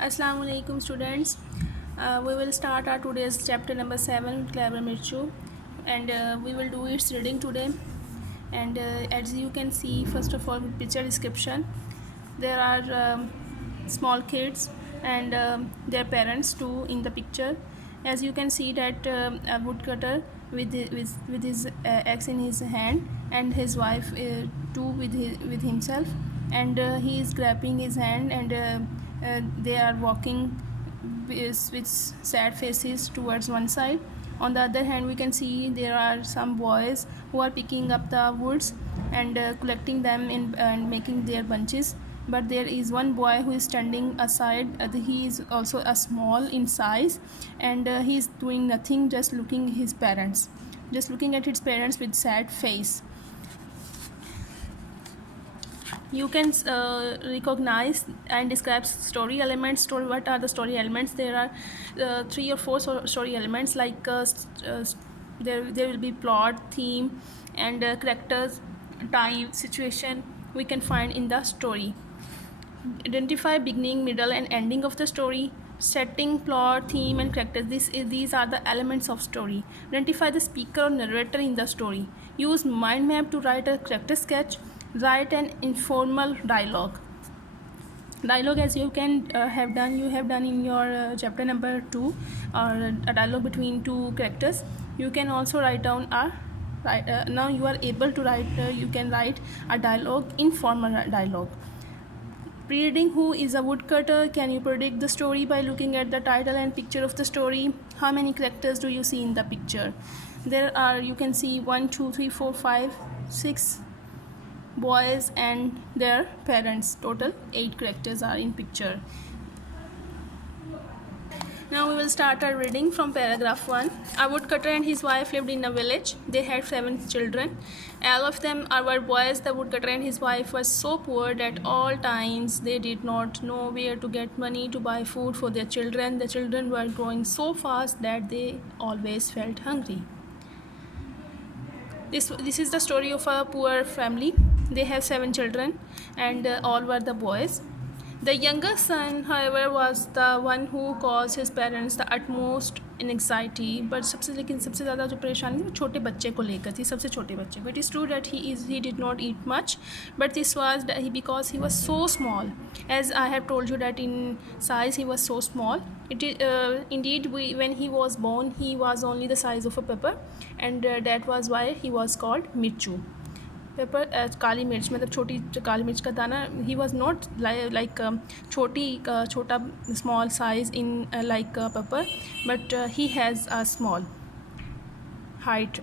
Assalamu alaikum students. We will start our today's chapter number 7 Clever Mirchu, and we will do its reading today. And as you can see, first of all, picture description, there are small kids and their parents too in the picture. As you can see that a woodcutter with his axe in his hand, and his wife too with himself, and he is grabbing his hand, and they are walking with sad faces towards one side. On the other hand, we can see there are some boys who are picking up the woods and collecting them in and making their bunches. But there is one boy who is standing aside. He is also a small in size, and he is doing nothing, just looking at his parents with sad face. You can recognize and describe story elements. What are the story elements? There are 3 or 4 story elements, like there will be plot, theme, and characters, time, situation we can find in the story. Identify beginning, middle, and ending of the story. Setting, plot, theme, and characters. These are the elements of story. Identify the speaker or narrator in the story. Use mind map to write a character sketch. Write an informal dialogue. Dialogue, as you can have done in your chapter number 2, or a dialogue between two characters. You can also write down now you are able to write. You can write a dialogue, informal dialogue. Reading, who is a woodcutter? Can you predict the story by looking at the title and picture of the story? How many characters do you see in the picture? There are, you can see 1, 2, 3, 4, 5, 6 boys and their parents. Total 8 characters are in picture. Now we will start our reading from paragraph 1. A woodcutter and his wife lived in a village. They had 7 children. All of them were boys. The woodcutter and his wife were so poor that all times they did not know where to get money to buy food for their children. The children were growing so fast that they always felt hungry. This is the story of a poor family. They have 7 children, and all were the boys. The younger son, however, was the one who caused his parents the utmost anxiety. But सबसे ज़्यादा जो परेशानी थी वो छोटे बच्चे को लेकर थी, सबसे छोटे बच्चे. But it's true that he did not eat much, but this was because he was so small. As I have told you that in size he was so small. Indeed, when he was born, he was only the size of a pepper, and that was why he was called Mirchu. Pepper काली मिर्च, मतलब छोटी काली मिर्च का दाना. He was not like छोटा small size in like pepper, but he has a small height.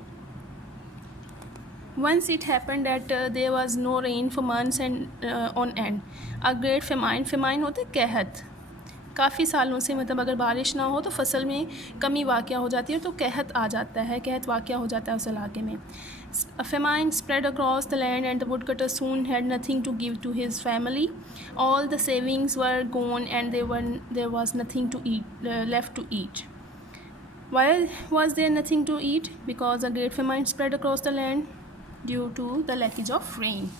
Once it happened that there was no rain for months and on end. A great famine होते कहत. काफ़ी सालों से, मतलब अगर बारिश ना हो तो फसल में कमी वाक़या हो जाती है, तो कहत आ जाता है, कहत वाक़या हो जाता है उस इलाके में. A famine spread across the land, and the woodcutter soon had nothing to give to his family. All the savings were gone, and there was nothing to eat left to eat. Why was there nothing to eat? Because a great famine spread across the land due to the lackage of rain.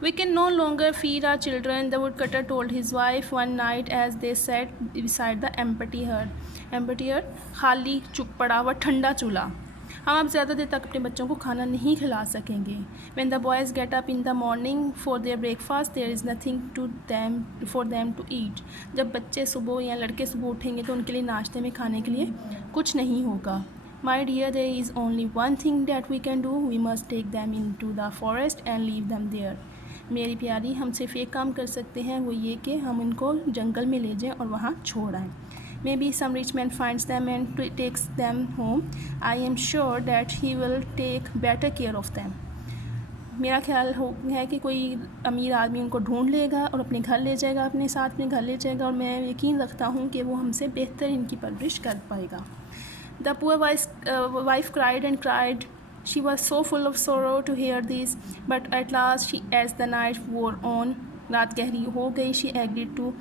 We can no longer feed our children, the woodcutter told his wife one night as they sat beside the empty hearth. Empty hearth, खाली चुप पड़ा हुआ ठंडा चूल्हा. हम अब ज़्यादा देर तक अपने बच्चों को खाना नहीं खिला सकेंगे. When the boys get up in the morning for their breakfast, there is nothing for them to eat. जब बच्चे सुबह या लड़के सुबह उठेंगे तो उनके लिए नाश्ते में खाने के लिए कुछ नहीं होगा. My dear, there is only one thing that we can do. We must take them into the forest and leave them there. मेरी प्यारी, हम सिर्फ एक काम कर सकते हैं, वो ये कि हम उनको जंगल में ले जाएं और वहाँ छोड़ आएँ. Maybe some rich man finds them and takes them home. I am sure that he will take better care of them. मेरा ख्याल है कि कोई अमीर आदमी उनको ढूंढ लेगा और अपने घर ले जाएगा, अपने साथ अपने घर ले जाएगा, और मैं यकीन रखता हूँ कि वो हमसे बेहतर इनकी परवरिश कर पाएगा. The poor wife cried and cried. She was so full of sorrow to hear this, but at last, as the night wore on, रात गहरी हो गई, she agreed to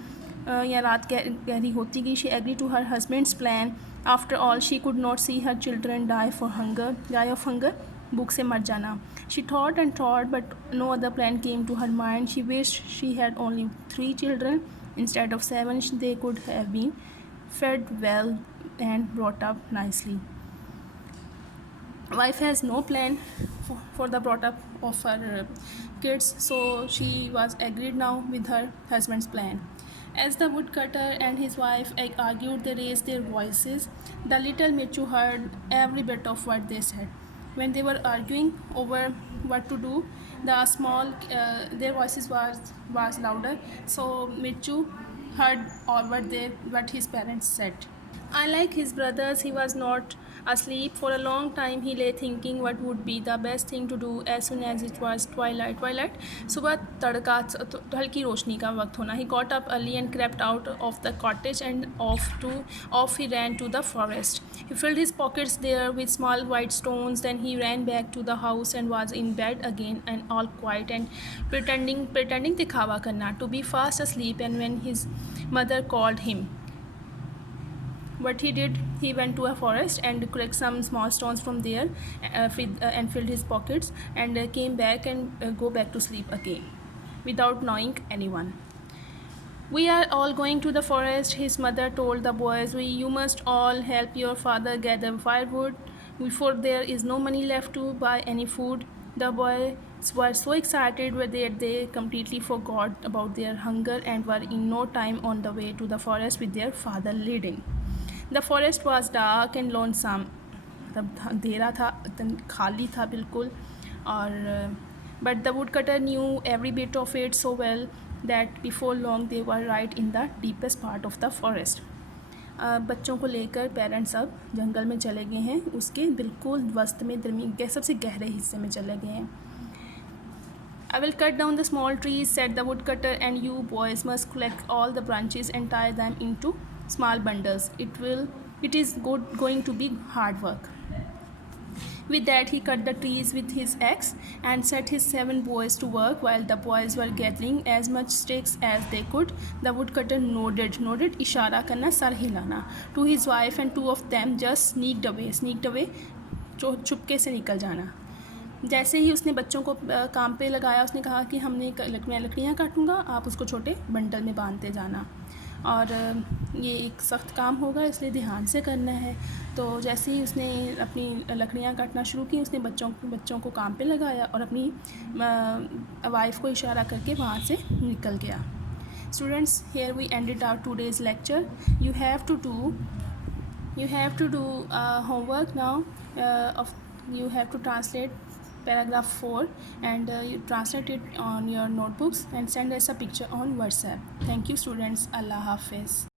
या रात गहरी होती गई, she agreed to her husband's plan. After all, she could not see her children die of hunger, भूख से मर जाना. She thought and thought, but no other plan came to her mind. She wished she had only 3 children, Instead of 7, they could have been fed well and brought up nicely. Wife has no plan for the brought up of her kids, so she was agreed now with her husband's plan. As the woodcutter and his wife argued, they raised their voices. The little Michu heard every bit of what they said. When they were arguing over what to do, the small their voices was louder, so Michu heard all what his parents said. Unlike his brothers, he was not asleep. For a long time, he lay thinking what would be the best thing to do as soon as it was twilight. सुबह तड़का हल्की रोशनी का वक्त होना. He got up early and crept out of the cottage and off he ran to the forest. He filled his pockets there with small white stones. Then he ran back to the house and was in bed again and all quiet and pretending दिखावा करना to be fast asleep. And when his mother called him, what he did, he went to a forest and collected some small stones from there and filled his pockets and came back and go back to sleep again without knowing anyone. We are all going to the forest, his mother told the boys. You must all help your father gather firewood, before there is no money left to buy any food. The boys were so excited that they completely forgot about their hunger and were in no time on the way to the forest with their father leading. The forest was dark and lonesome. अंधेरा था, खाली था बिल्कुल. और but the woodcutter knew every bit of it so well that before long they were right in the deepest part of the forest. बच्चों को लेकर parents अब जंगल में चले गए हैं, उसके बिल्कुल वस्त में सबसे गहरे हिस्से में चले गए हैं. I will cut down the small trees, said the woodcutter, and you boys must collect all the branches and tie them into small bundles. It is going to be hard work. With that, he cut the trees with his axe and set his 7 boys to work. While the boys were gathering as much sticks as they could, the woodcutter nodded इशारा करना, sir हिलाना, to his wife, and 2 of them just sneaked away चुपके से निकल जाना. जैसे ही उसने बच्चों को काम पे लगाया, उसने कहा कि हमने लकड़ियाँ काटूँगा, आप उसको छोटे बंडल में बांधते जाना, और ये एक सख्त काम होगा इसलिए ध्यान से करना है. तो जैसे ही उसने अपनी लकड़ियाँ काटना शुरू की, उसने बच्चों को काम पे लगाया और अपनी वाइफ को इशारा करके वहाँ से निकल गया. Students, here we ended our today's lecture. You have to do homework now. You have to translate paragraph 4 and you translate it on your notebooks and send us a picture on WhatsApp. Thank you students. Allah Hafiz.